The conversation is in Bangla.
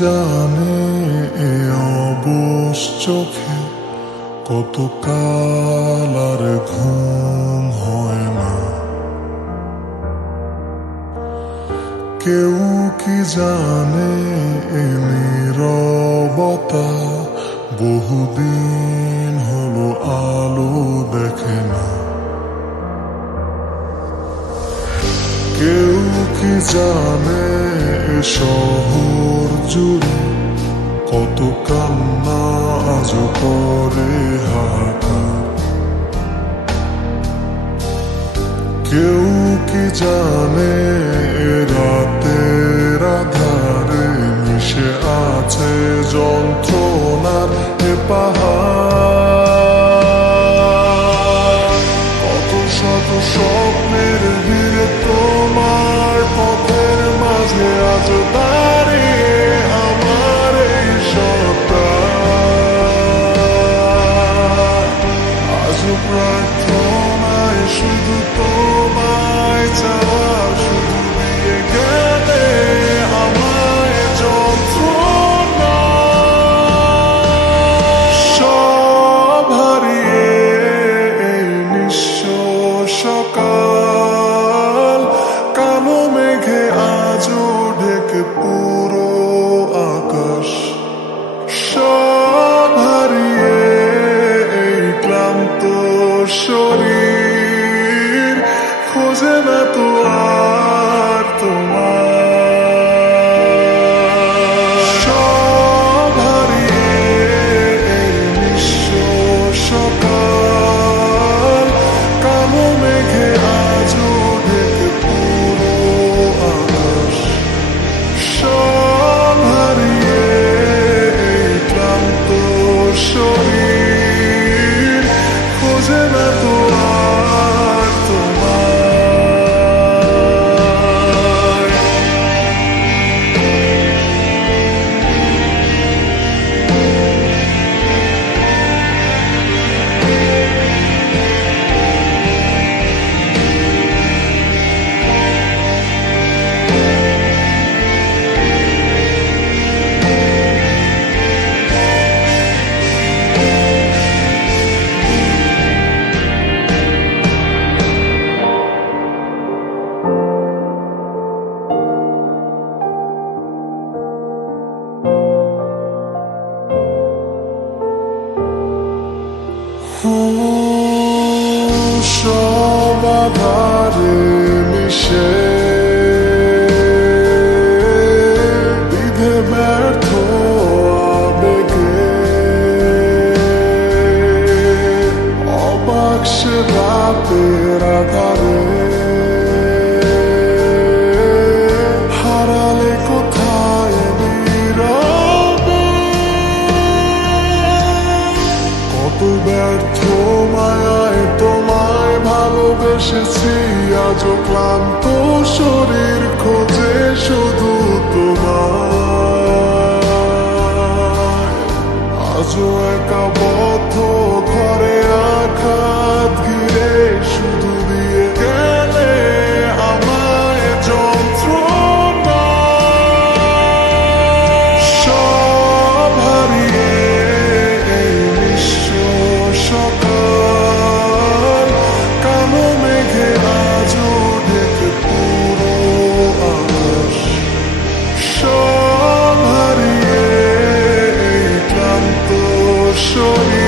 জানে এ অবশ চোখে কত কাল আর ঘুম হয় না? কেউ কি জানে এ নীরবতা বহুদিন হলো আলো দেখে না? কেউ কি জানে এ শহর জুড়ে কত কান্না আজ করে হাহাকার? কেউ কি জানে এ রাতের আধারে মিশে আছে যন্ত্রণার এ পাহাড়? কত শত স্বপ্নের ভিড়ে তোমার পথের মাঝে আজ দাঁড়িয়ে আমার এই সত্তা। আজ প্রার্থনায় শুধু তোমায় চাওয়া, শুধু দিয়ে গেলে আমায় যন্ত্রণা। সব হারিয়ে এই নিঃস্ব সকাল, কালো মেঘে আজও ঢেকে পুরো আকাশ। সব হারিয়ে এই ক্লান্ত শরীর খোঁজে না তো আর তোমার। সব হারিয়ে এই নিঃস্ব সকাল, কালো মেঘে আজও ঢেকে পুরো আকাশ। সব হারিয়ে এই ক্লান্ত শরীর খোঁজে না তো আর তোমায়। সব আধারে মিশে বিধে ব্যর্থ আবেগে অবাক সে রাতের আধারে হারালে কোথায় নীরবে? কত ব্যর্থ মায়ায় তোমায় ভালোবেসেছি, আজও ক্লান্ত শরীর খোঁজে শুধু তোমায়। আজও একা বদ্ধ ঘরে আঘাত ঘিরে শুধু দিয়ে গেলে আমায় যন্ত্রণা। সব হারিয়ে এই নিঃস্ব সকাল, কালো মেঘে আজও ঢেকে পুরো আকাশ। সব হারিয়ে এই ক্লান্ত শরীর